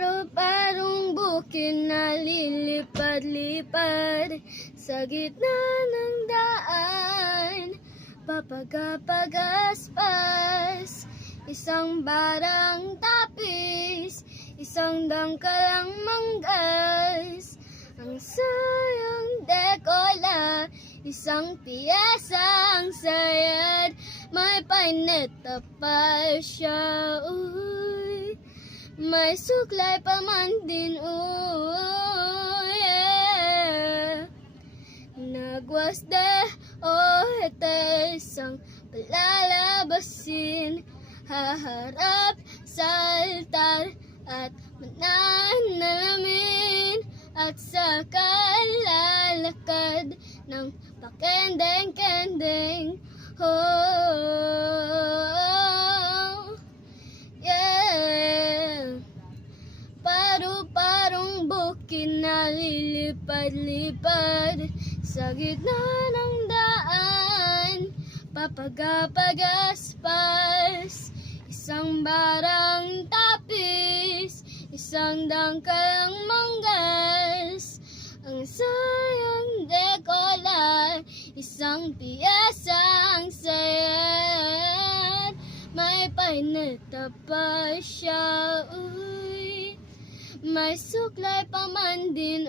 Paru-parong bukid na lilipad-lipad sa gitna ng daan. Papagapagaspas, isang barang tapis, isang dangkalang manggas. Ang sayang dekola, isang piyasang sayad, may paineta pa siya, uy. May suklay pa man din, yeah. Nagwasde, hete, isang palalabasin, haharap sa altar at mananalamin, at sa kalalakad ng pakendeng-kendeng, yeah. Paru-parong bukid na lilipad-lipad sa gitna ng daan. Papagapagaspas, isang barang tapis, isang dangkalang manggas. Ang sayang dekola, isang piyasang sayad, may paineta pa siya, uy. May suklay pa man din,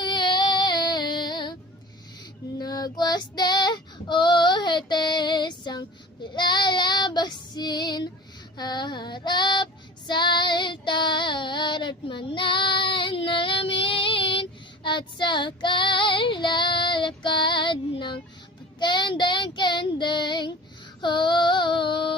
yeah. Nagwasde, hete, isang lalabasin, haharap sa altar at mananalamin, at sa kalalakad ng pakendeng-kendeng, oh.